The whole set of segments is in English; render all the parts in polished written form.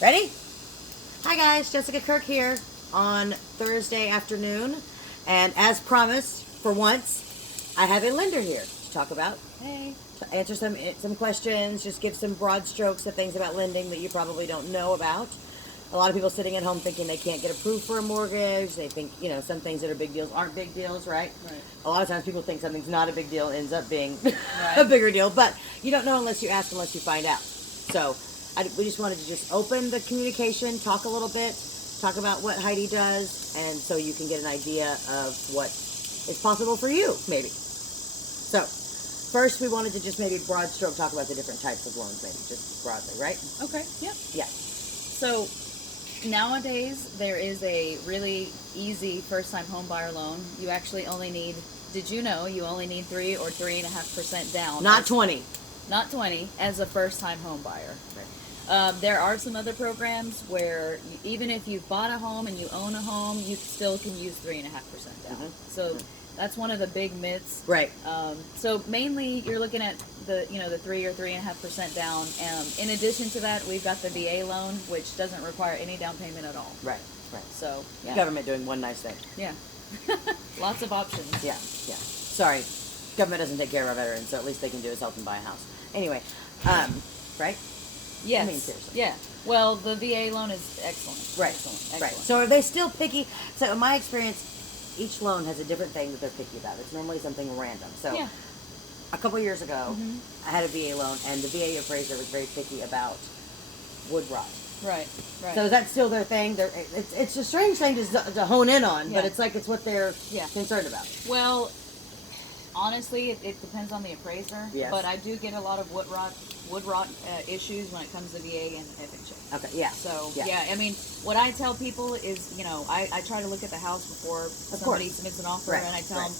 Ready? Hi guys, Jessica Kirk here on Thursday afternoon. And as promised, for once, I have a lender here to talk about. Hey. To answer some questions, just give some broad strokes of things about lending that you probably don't know about. A lot of people sitting at home thinking they can't get approved for a mortgage. They think, some things that are big deals aren't big deals, right? Right. A lot of times people think something's not a big deal, ends up being Right. a bigger deal. But you don't know unless you ask, unless you find out. So we just wanted to just open the communication, talk a little bit, talk about what Heidi does, and so you can get an idea of what is possible for you, maybe. So first, we wanted to just maybe broad stroke talk about the different types of loans, maybe just broadly, right? Okay. Yeah. Yeah. So nowadays there is a really easy first-time home buyer loan. You actually only need. Did you know you only need 3 or 3.5% down? Not 20. Not 20 as a first-time home buyer. Right. There are some other programs where even if you've bought a home and you own a home, you still can use 3.5% down. Mm-hmm. So that's one of the big myths. Right. So mainly you're looking at the 3 or 3.5% down. In addition to that, we've got the VA loan, which doesn't require any down payment at all. Right. Right. So yeah. Government doing one nice thing. Yeah. Lots of options. Yeah. Yeah. Sorry, government doesn't take care of our veterans, so at least they can do is help them buy a house. Anyway, right? Yes. I mean, seriously. Yeah. Well, the VA loan is excellent. Right. Excellent. Right. So are they still picky? So in my experience, each loan has a different thing that they're picky about. It's normally something random. So Yeah. a couple of years ago, Mhm. I had a VA loan, and the VA appraiser was very picky about wood rot. Right. Right. So is that still their thing? It's a strange thing to hone in on, but Yeah. it's like it's what they're Yeah. concerned about. Well, honestly, it depends on the appraiser. Yes. But I do get a lot of wood rot issues when it comes to VA and FHA. Okay, yeah. So Yeah. yeah, I mean, what I tell people is, I try to look at the house before somebody course. submits an offer, Right, and I tell right. them,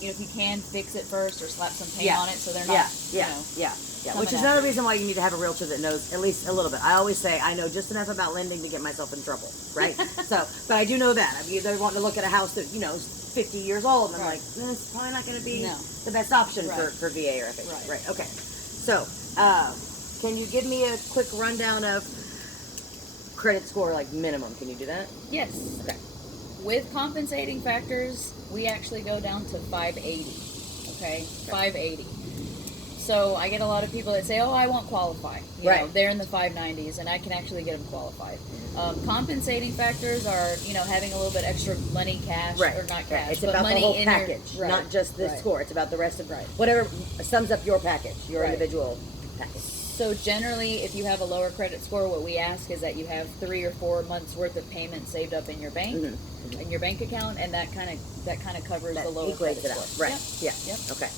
if you can, fix it first or slap some paint Yeah. on it so they're Yeah, not, yeah, yeah. coming Which is at another you. reason why you need to have a realtor that knows at least a little bit. I always say I know just enough about lending to get myself in trouble, right? But I do know that. I mean, they're wanting to look at a house that is 50 years old, and I'm Right. like, it's probably not going to be No. the best option Right. for VA or FHA. Right. Right. Okay. So, can you give me a quick rundown of credit score, like minimum? Can you do that? Yes. Okay. With compensating factors, we actually go down to 580. Okay, 580. So I get a lot of people that say, "Oh, I won't qualify." Right. They're in the 590s, and I can actually get them qualified. Compensating factors are, having a little bit extra money, cash, Right. or not Right. cash, It's but about money the whole in package, your, right. not just the Right. score. It's about the rest of Right. whatever sums up your package, your Right. individual package. So generally, if you have a lower credit score, what we ask is that you have 3 or 4 months worth of payments saved up in your bank, Mhm. in your bank account, and that kind of covers That the lower equates credit it out. score. Right. Yep. Yeah. Yep. Okay.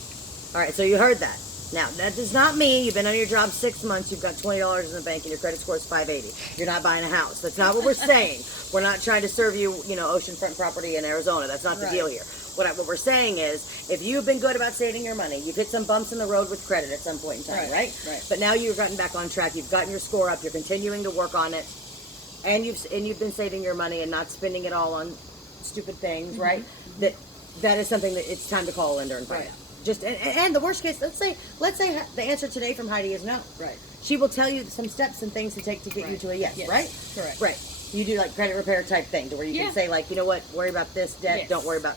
All right. So you heard that. Now that does not mean you've been on your job 6 months. You've got $20 in the bank and your credit score is 580. You're not buying a house. That's not what we're saying. We're not trying to serve you, oceanfront property in Arizona. That's not the Right. deal here. What we're saying is, if you've been good about saving your money, you've hit some bumps in the road with credit at some point in time, right? Right. But now you've gotten back on track. You've gotten your score up. You're continuing to work on it, and you've been saving your money and not spending it all on stupid things, right? That is something that it's time to call a lender and find Right. out. Just and the worst case, let's say the answer today from Heidi is no. Right. She will tell you some steps and things to take to get you Right. to a yes, Yes. right? Correct. Right. You do like credit repair type thing to where you Yeah. can say like, you know what, worry about this debt, Yes. don't worry about,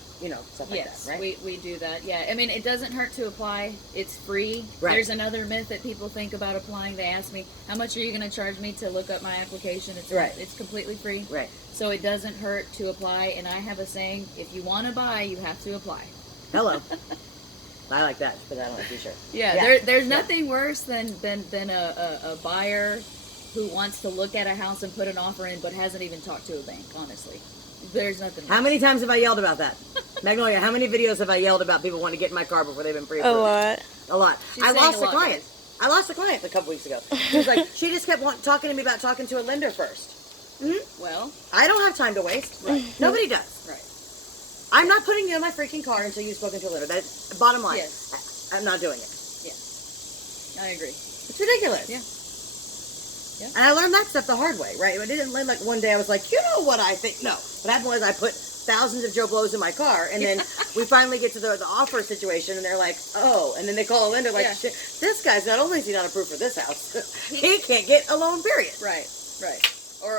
stuff like Yes, that, right? we do that. Yeah, I mean, it doesn't hurt to apply. It's free. Right. There's another myth that people think about applying. They ask me, how much are you going to charge me to look up my application? Right. It's completely free. Right. So it doesn't hurt to apply. And I have a saying, if you want to buy, you have to apply. Hello. I like that. Put that on a t-shirt. Yeah, there's nothing worse than a buyer who wants to look at a house and put an offer in but hasn't even talked to a bank, honestly. There's nothing How worse. many times have I yelled about that? Magnolia, how many videos have I yelled about people wanting to get in my car before they've been pre-approved? A lot. A lot. She's I saying lost a a lot, client. I lost a client a couple weeks ago. She was like, she just kept talking to me about talking to a lender first. Well, I don't have time to waste. Right. Nobody does. right. I'm not putting you in my freaking car until you've spoken to a lender. That's bottom line. Yes. I'm not doing it. I agree. It's ridiculous. Yeah. Yeah. And I learned that stuff the hard way, right? I didn't learn like one day I was like, you know what I think? No. What happened was I put thousands of Joe Blows in my car, and then we finally get to the offer situation, and they're like, oh, and then they call a lender like, Yeah. shit, this guy's not only is he not approved for this house, he can't get a loan, period. Right. Right.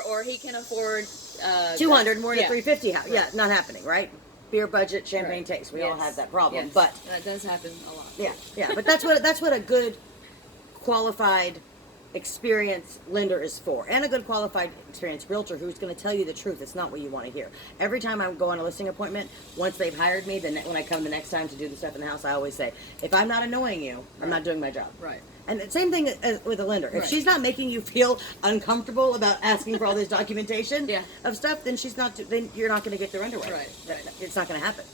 Or he can afford 200 more than yeah. 350 house. Right. Yeah, not happening, right? Beer budget, champagne Right. taste. We all Yes. have that problem. Yes. But that does happen a lot. yeah. But that's what a good qualified experienced lender is for, and a good qualified experienced realtor who's going to tell you the truth. It's not what you want to hear. Every time I go on a listing appointment, once they've hired me, then when I come the next time to do the stuff in the house, I always say, if I'm not annoying you, I'm not doing my job. Right. And the same thing as with a lender. If Right. she's not making you feel uncomfortable about asking for all this documentation Yeah. of stuff, then then you're not going to get their underwriting. Right. It's not going to happen.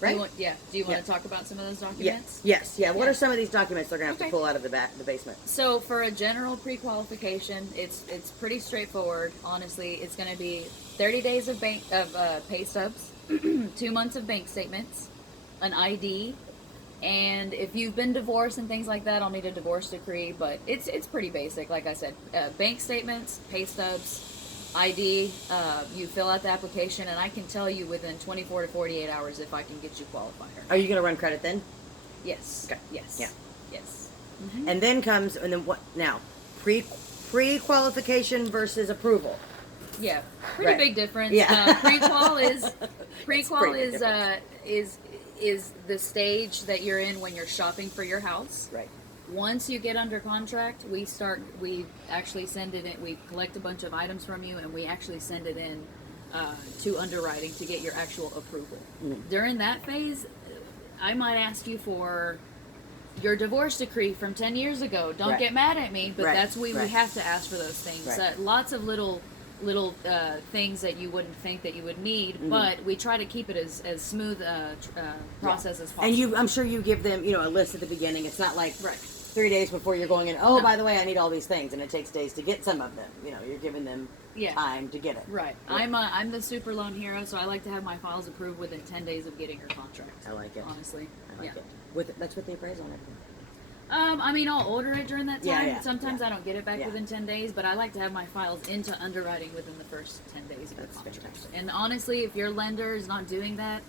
Right? Do you want to talk about some of those documents? Yes. What Yeah. are some of these documents they're going to have Okay. to pull out of the basement? So for a general pre-qualification, it's pretty straightforward. Honestly, it's going to be 30 days of pay stubs, 2 months of bank statements, an ID, and if you've been divorced and things like that, I'll need a divorce decree. But it's pretty basic. Like I said, bank statements, pay stubs, ID. You fill out the application, and I can tell you within 24 to 48 hours if I can get you qualified. Are you going to run credit then? Yes. Okay. Yes. Yeah. Yes. And then what now? Pre-qualification versus approval. Yeah, pretty Right. big difference. Yeah. Pre-qual pretty big is the stage that you're in when you're shopping for your house. Right. Once you get under contract, we actually send it in. We collect a bunch of items from you, and we actually send it in to underwriting to get your actual approval. During that phase, I might ask you for your divorce decree from 10 years ago. Don't Right. get mad at me, but Right. we Right. have to ask for those things. Right. Lots of little things that you wouldn't think that you would need, but we try to keep it as smooth process as possible. And I'm sure you give them, a list at the beginning. It's not like Right. 3 days before you're going in. Oh, by the way, I need all these things, and it takes days to get some of them. You're giving them time to get it. Right. Yeah. I'm the super loan hero, so I like to have my files approved within 10 days of getting your contract. I like it. Honestly. I like Yeah. it. That's with the appraisal and everything. I'll order it during that time. Yeah. Sometimes I don't get it back Yeah. within 10 days, but I like to have my files into underwriting within the first 10 days of the That's contract. fantastic. And honestly, if your lender is not doing that,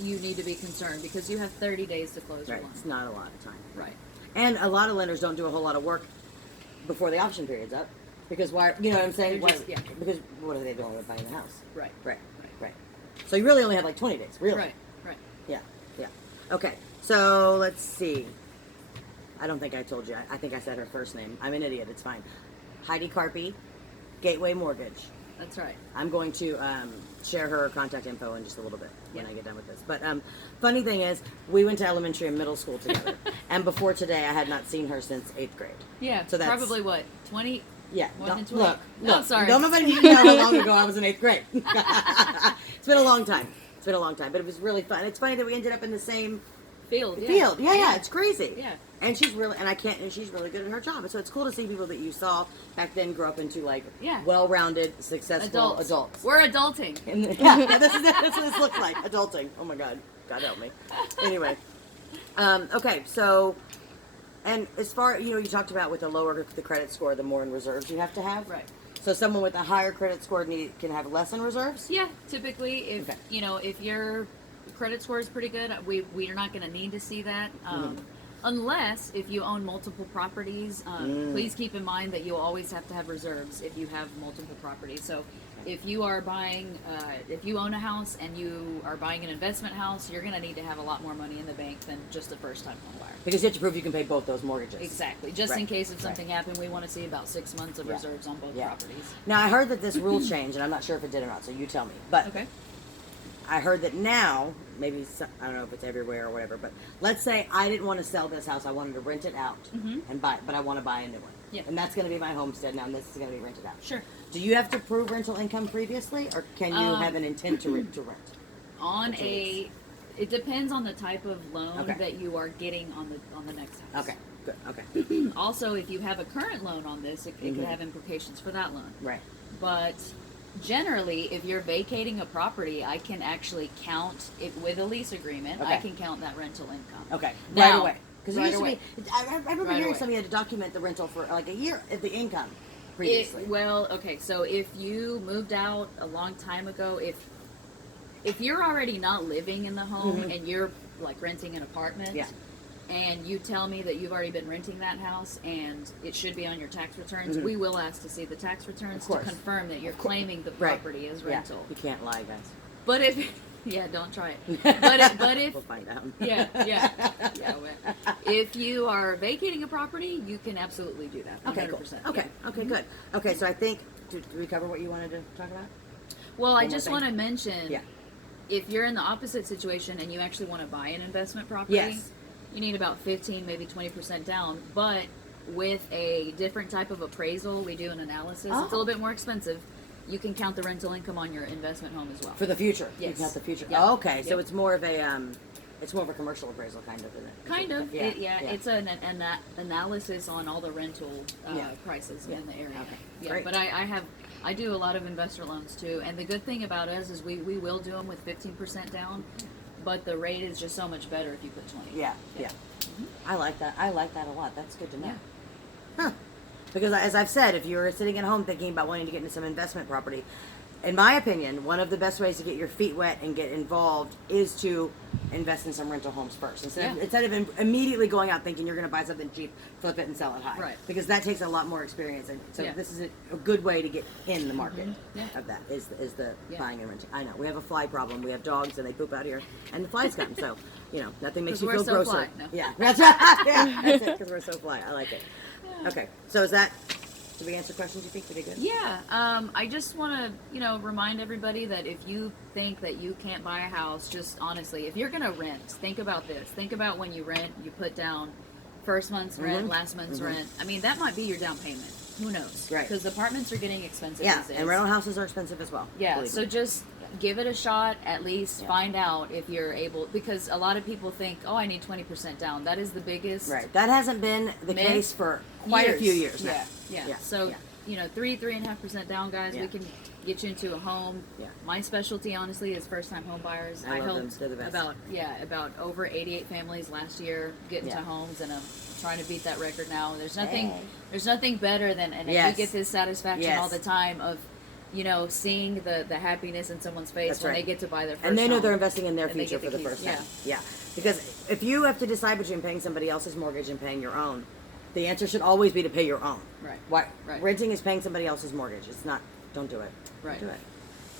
you need to be concerned because you have 30 days to close your Right. loan. It's not a lot of time. Right. And a lot of lenders don't do a whole lot of work before the option period's up. Because why? You know what I'm saying? They're just- Because what are they doing with buying the house? Right. Right. So you really only have like 20 days, really. Right. Yeah. Okay. So let's see. I don't think I told you. I think I said her first name. I'm an idiot. It's fine. Heidi Carpy, Gateway Mortgage. That's right. I'm going to share her contact info in just a little bit when Yeah. I get done with this. But funny thing is, we went to elementary and middle school together. And before today, I had not seen her since 8th grade. Yeah. So that's probably what, 20? Yeah. More don't- than 20? Look. No, sorry. Nobody even know how long ago I was in 8th grade. It's been a long time. But it was really fun. It's funny that we ended up in the same Field. Yeah. It's crazy. Yeah. And she's really really good at her job. So it's cool to see people that you saw back then grow up into well-rounded, successful adults. We're adulting. That's what this looks like. Adulting. Oh my God. God help me. Anyway. Okay. So, and as far, you talked about with the lower the credit score, the more in reserves you have to have. Right. So someone with a higher credit score can have less in reserves? Yeah, typically, if Okay. if your credit score is pretty good, we are not going to need to see that. Unless if you own multiple properties, please keep in mind that you'll always have to have reserves if you have multiple properties. So if you are buying, if you own a house and you are buying an investment house, you're going to need to have a lot more money in the bank than just a first-time home buyer. Because you have to prove you can pay both those mortgages. Exactly. Just Right. in case if something happened, we want to see about 6 months of Yeah. reserves on both Yeah. properties. Now, I heard that this rule changed, and I'm not sure if it did or not, so you tell me. But Okay. I heard that now, maybe, I don't know if it's everywhere or whatever, but let's say I didn't want to sell this house. I wanted to rent it out and buy it, but I want to buy a new one. Yeah. And that's going to be my homestead now, and this is going to be rented out. Sure. Do you have to prove rental income previously, or can you have an intent to rent? On it depends on the type of loan Okay. that you are getting on the next house. Okay, good, okay. Also, if you have a current loan on this, it could have implications for that loan. Right. But generally, if you're vacating a property, I can actually count it with a lease agreement. Okay. I can count that rental income. Okay, Now, right away. Because right it used away. to be, I remember Right hearing away. somebody had to document the rental for like a year of the income previously. Okay, so if you moved out a long time ago, if you're already not living in the home and you're like renting an apartment, Yeah. and you tell me that you've already been renting that house and it should be on your tax returns, we will ask to see the tax returns to confirm that you're claiming the property as rental. You can't lie, guys. But if yeah, don't try it. But if We'll find out. yeah. If you are vacating a property, you can absolutely do that. 100%. Okay, cool. Okay, good. Okay, so I think, did we cover what you wanted to talk about? Well, I One more just thing? want to mention, Yeah. if you're in the opposite situation and you actually want to buy an investment property, Yes. you need about 15, maybe 20% down. But with a different type of appraisal, we do an analysis. It's a little bit more expensive. You can count the rental income on your investment home as well. For the future. Yes. You count the future. Yep. Oh, okay, so Yep. it's more of a commercial appraisal kind of, isn't it? Kind of, Yeah. It's an analysis on all the rental prices in the area. Okay. Yeah, Great. but I do a lot of investor loans too, and the good thing about us is we will do them with 15% down, but the rate is just so much better if you put 20. Yeah. I like that. I like that a lot. That's good to know. Yeah. Huh. Because as I've said, if you're sitting at home thinking about wanting to get into some investment property, in my opinion, one of the best ways to get your feet wet and get involved is to invest in some rental homes first. Instead of immediately going out thinking you're going to buy something cheap, flip it and sell it high. Right. Because that takes a lot more experience. And so this is a good way to get in the market Yeah. of that, is the buying and renting. I know. We have a fly problem. We have dogs and they poop out here and the flies come. So, nothing makes you feel 'Cause we're so grosser. fly. No. Yeah, that's right. Yeah, that's it, because we're so fly. I like it. Yeah. Okay, so did we answer questions you think? Did we good? Yeah, I just want to, remind everybody that if you think that you can't buy a house, just honestly, if you're going to rent, think about this. Think about when you rent, you put down first month's rent, last month's rent. I mean, that might be your down payment. Who knows? Right. Because apartments are getting expensive Yeah, these days. and rental houses are expensive as well. Yeah, believe so me. just give it a shot, at least find out if you're able, because a lot of people think, oh, I need 20% down. That is the biggest. Right. That hasn't been the myth. case for quite a few years now. Yeah. So, 3.5% down, guys. Yeah. We can get you into a home. Yeah. My specialty, honestly, is first-time home buyers. I love them. helped They're the best. about over 88 families last year get into homes, and I'm trying to beat that record now. There's nothing better than, and Yes. we get this satisfaction Yes. all the time of, seeing the happiness in someone's face That's when right. they get to buy their first And they know home. they're investing in their And they future get for the the keys. first time. Yeah. Because if you have to decide between paying somebody else's mortgage and paying your own, the answer should always be to pay your own. Right. Why? Right. Renting is paying somebody else's mortgage. It's not. Don't do it. Right. Don't do it.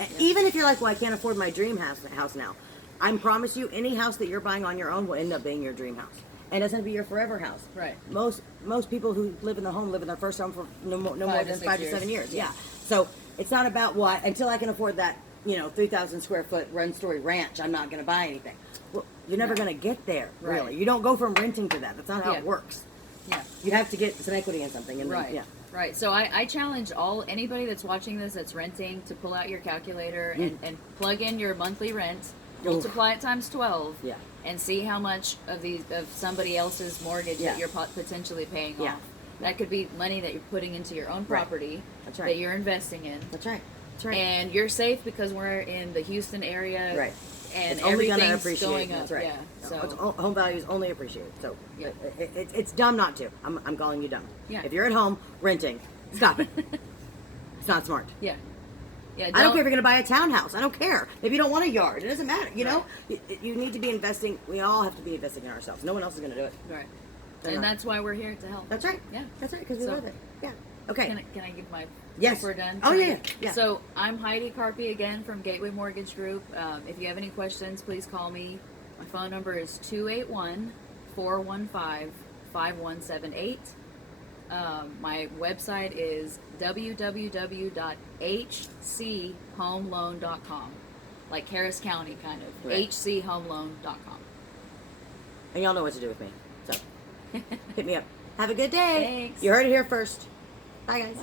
And even if you're like, well, I can't afford my dream house now. I promise you, any house that you're buying on your own will end up being your dream house. And it's going to be your forever house. Right. Most people who live in the home live in their first home for no more than 5 to 7 years. Yeah. So it's not about until I can afford that 3,000 square foot one-story ranch, I'm not going to buy anything. Well, you're never going to get there. Right. Really, you don't go from renting to that. That's not how it works. Yeah. You have to get some equity in something. And Right. Then, yeah. Right. So I challenge anybody that's watching this that's renting to pull out your calculator and plug in your monthly rent, multiply it times 12, Yeah. and see how much of somebody else's mortgage that you're potentially paying Yeah. off. That could be money that you're putting into your own property That's right. that you're investing in. That's right. That's right. And you're safe because we're in the Houston area. Right. And It's only gonna everything's appreciate. going up. That's right. Yeah. So Home values only appreciate. So Yeah. it's dumb not to. I'm calling you dumb. Yeah. If you're at home renting, stop it. It's not smart. yeah. Yeah. I don't care if you're going to buy a townhouse. I don't care. If you don't want a yard, it doesn't matter. You know, you need to be investing. We all have to be investing in ourselves. No one else is going to do it. Right. They're And not. that's why we're here to help. That's right. Yeah. That's right, because we So- love it. Yeah. Okay. Can I give my Yes. if we're done? Oh, Can I- yeah. So I'm Heidi Carpy again from Gateway Mortgage Group. If you have any questions, please call me. My phone number is 281-415-5178. My website is www.hchomeloan.com. Like Harris County, kind of. Right. hchomeloan.com. And y'all know what to do with me. So hit me up. Have a good day. Thanks. You heard it here first. Bye, guys. Bye.